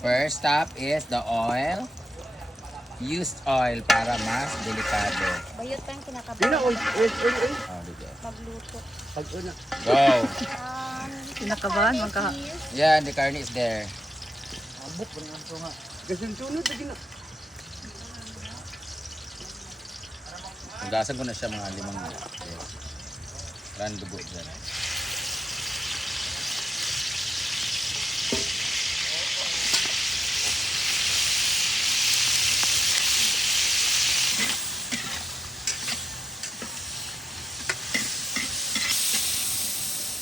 First step is the oil. Used oil para mas delikado. Bayot pa yung Dina, kinakabahan. oy. Oh, dito. Magluto. Pag-una. Go! Kinakabahan, magka... Yeah, the carne is there. Abot, parang ato nga. Gasin tunod, lagi na. Hugasan ko na siya mga 5 minutes. Yes. Run dugo dyan.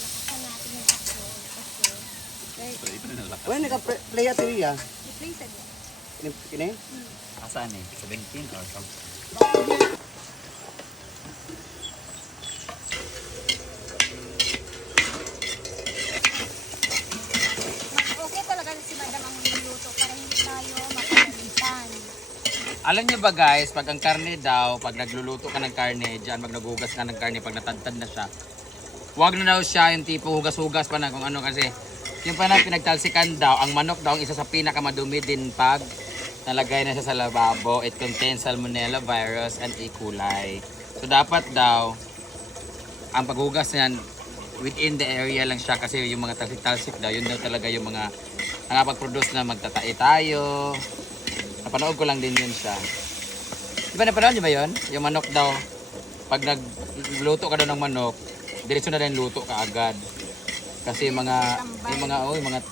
Lakasan natin yung takbo. Kasi, Uy, naka-play at iriya. i-play sa din. Kini? Asaan eh? 17 or something? Okay talaga si madam ang niluto para hindi tayo mapagalitan. Alam niyo ba guys, pag ang karne daw, pag nagluluto ka ng karne, dyan, pag nagugas ka ng karne, pag natadtad na siya, huwag na daw siya yung tipo hugas-hugas pa na kung ano kasi yung pa na pinagtalsikan daw, ang manok daw ang isa sa pinakamadumi din pag nalagay na siya sa lababo. It contains salmonella virus and E. coli. So dapat daw, ang paghugas niyan, within the area lang siya kasi yung mga talsik-talsik daw, yun daw talaga yung mga nakapag-produce na magtatai tayo. Napanood ko lang din yun siya. Di ba napanood niyo ba yun? Yung manok daw, pag nagluto ka daw ng manok, diretso na rin luto ka agad. Kasi yung mga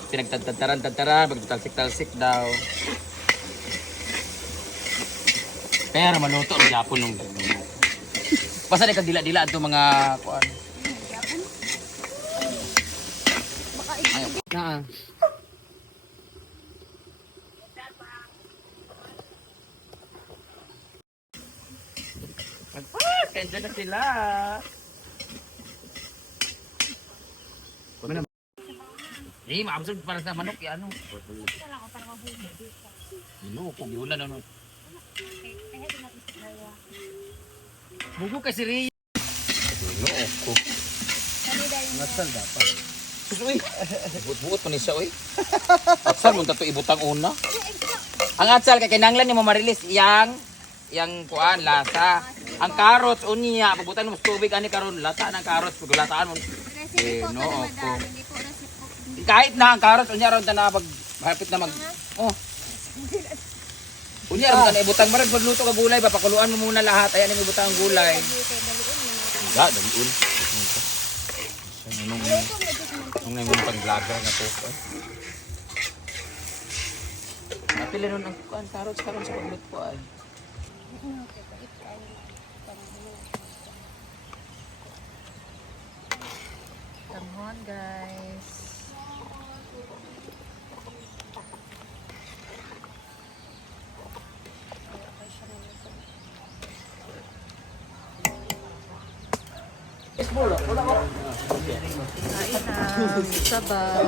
pinagtataran-tataran, magtatalsik-talsik daw. Pero maluto ang Japon nung basta na kagdila-dila ito mga kuan. Ayaw. Naa. Kaya na sila. Eh, maabsorb para sa manok yan. Ano? Ino, kung yun na ano. Bugo kasi rin. Ino, ako. Nasal dapat. Uy, buot-buot pa ni siya, uy. Atsal mo tato ibutang una. Ang atsal kay kinanglan ni mo marilis yang kuan lasa. Ang carrots unya pabutan mo sa tubig ani karon lasa ng carrots paglataan mo. Recipe po no, to ni opo. madam. Hindi po recipe. Kahit na ang carrots unya ron ta na hapit na mag oh. Unya ron ta na ibutang marig pagluto ka gulay papakuluan mo muna lahat ayan ang ibutang gulay. Ga daliun. Nung pang vlogger na to. Napili ron ang kuan carrots karon sa pagluto ko ay. Come on, guys. Kain na. Sabaw.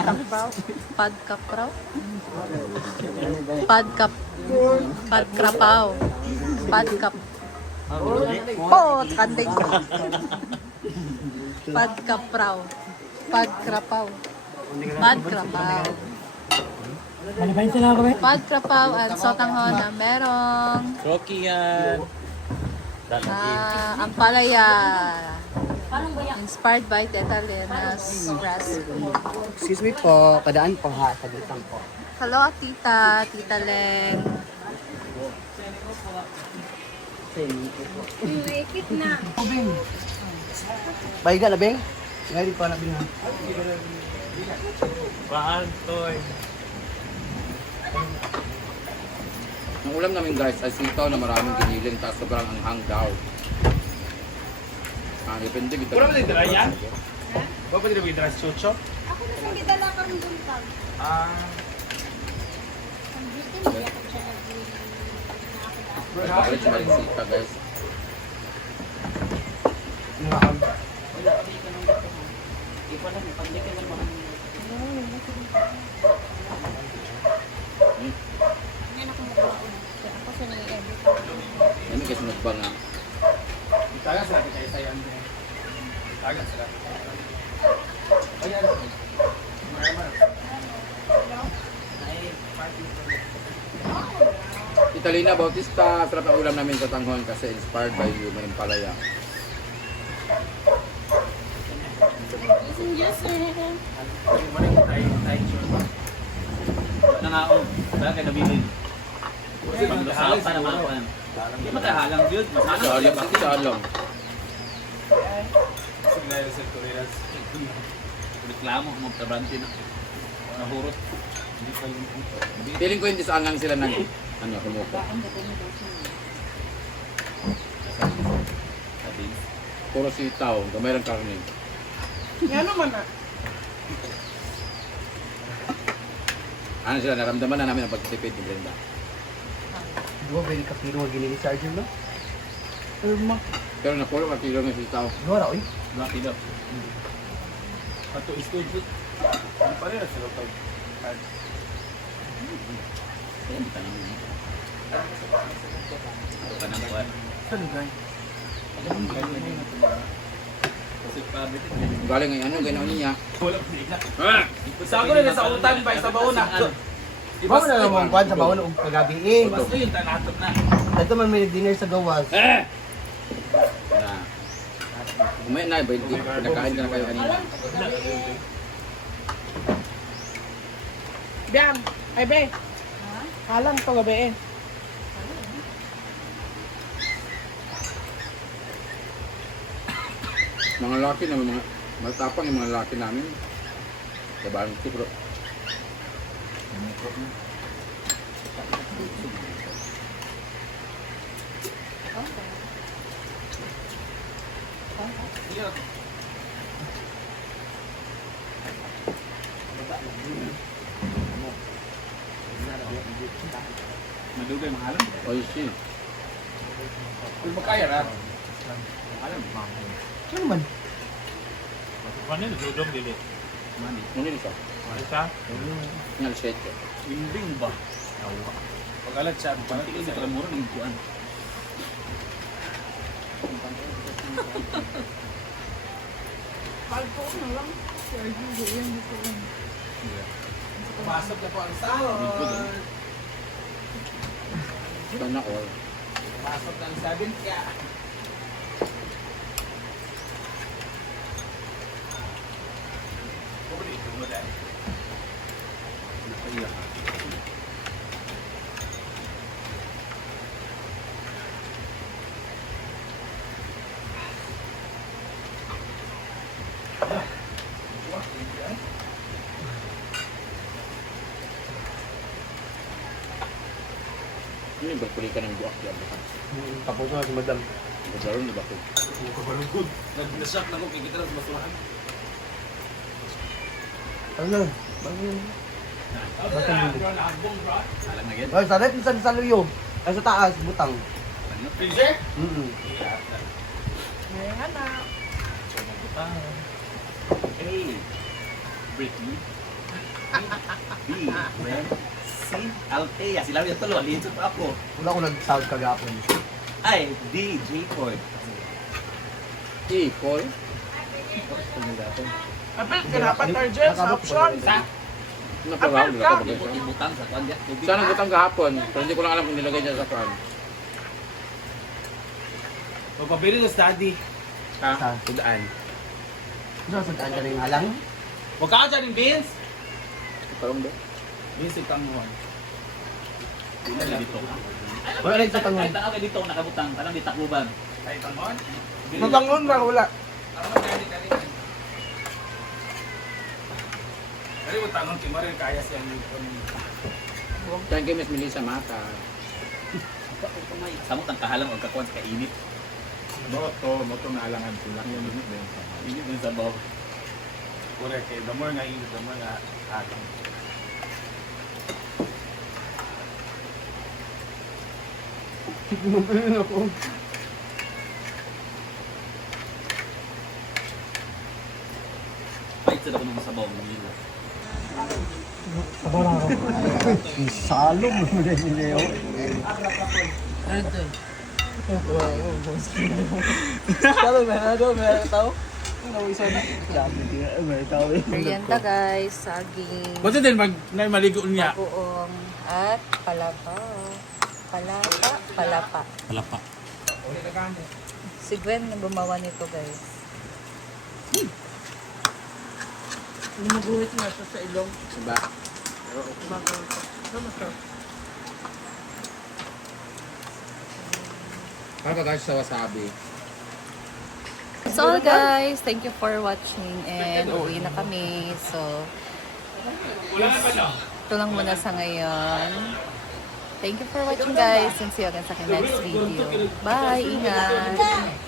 Padkapraw. Padkapraw. Padkap. Padkrapaw. Padkap. Oh, kanding. Padkapraw. Padkrapaw. Padkrapaw. Padkrapaw at sotanghon na merong Rocky yan. ampalaya. Inspired by Teta Lena's recipe. Excuse me po, padaan po ha, sagutan po. Hello, Tita. Tita Len. Ikit na. Bayiga na, Beng? Ngayon pa na, Beng ha. Paan, toy. Ang ulam namin guys ay sitaw na maraming giniling tapos sobrang anghang daw. Depende kita. Pura ba dito yan? Ba pa dito dito chucho? Ako na sa gidala ka rin buntag. Ang bitin mo yakap siya Balik sa sita guys. Italina Bautista, sarap ang ulam namin sa Tanghon kasi inspired by you, may palaya. Nangaon. Wala kayo nabilin. Paglusaw pa naman ako. Hindi matahalang yun. Sa along. Reklamo mo trabante na. Nahurot. Feeling ko hindi sa angang sila nang ano, kumuha. Puro sitaw, gamay lang karne. Yan naman ah. Ano sila, naramdaman na namin ang pagtitipid ni Brenda. Di ba pwede kapiro ang ginili sa Arjun no? Ma. Pero napuro ka kilo ng sitaw. Gawara, oy. Lucky daw. Ato istudio. Ano pa rin sila pag... Ayan, di pa namin. Panangkuan. Saan guy? Kasi pabit. Galing ay ano, gano'n niya. Wala pa bigla. Sa ako na sa utan pa sa bauna. Di ba na naman kwan sa bawon og kagabi eh. Basta yun, tanatot na. Ito man may dinner sa gawas. Na. Kumain na, ba? Pinakain ka na kayo kanina. Biam, ay be. Halang to gabi eh. Mga laki naman, mga matapang yung mga laki namin. Diba, ang tipro. Madugay mahalang. Oishi. Kung makaya ra. Ano man? Ano yun? Dudong dili. Mani. Ano yun siya? Ano siya? Nalset ko. Inding ba? Nawa. Pag-alat siya. Pag-alat siya. Pag-alat siya. Pag-alat siya. Pasok na po ang sahod. Sana all. Pasok na ang sabin kaya. Ano yung berkulikan ng buwak yan? Tapos na si madam. Nagdaroon na ba ko? Kabalugod. Nag-shock na ko. Kikita lang sa basurahan. Ano na? Bakit? Basta Alam hindi. na yan. Ay, sa rep sa luyo. Ay sa taas, butang. Freezer? Ngayon na. A. Britney. B. Ren. C. Althea. Sila yung tulo. Alito pa ako. Wala ko nag-sound kagapon. I. D. J. Ford. E, Paul. Apel, kinapat Arjun sa option. Naparang nila ka ba Ibutang ibutang sa kanya. Tubig. Sana butang kahapon. Pero hindi ko lang alam kung nilagay niya sa pan. Pagpabili ng study. Ha? Sa- Tudaan. Ano sa daan ka na yung halang? Huwag ka dyan yung beans. Parang ba? Beans yung tanguan. Dito. Wala rin sa tangon. Kahit tanaw kayo dito, nakabutang. Tanang di takluban. Ay, tanguan? Matangon ba? Wala. Kali mo tanong, kimarin kaya siya nito. Thank you, Miss Melissa Mata. Samot ang kahalang o kakuan sa kainit. Moto na alangan sila. Init din sa baw. Correct. Eh, the more nga init, the more nga atang. Mabili ako. Pahit sila ko nung sa baw ng ilo. Sabar ako. Salong mo rin ni Leo. Salong na na doon. May tao? Ano isa na? Dami din. May tao eh. Merienda guys, saging, Basta din, maligo niya. buong at palaba. Palapa. Palapa. Si Gwen na gumawa nito, guys. Lumuguhit nga siya sa ilong. Diba? Para ba guys sa wasabi? So guys, thank you for watching and uuwi na kami. So, ito lang muna sa ngayon. Thank you for watching guys and see you again sa aking next video. Bye! Ingat!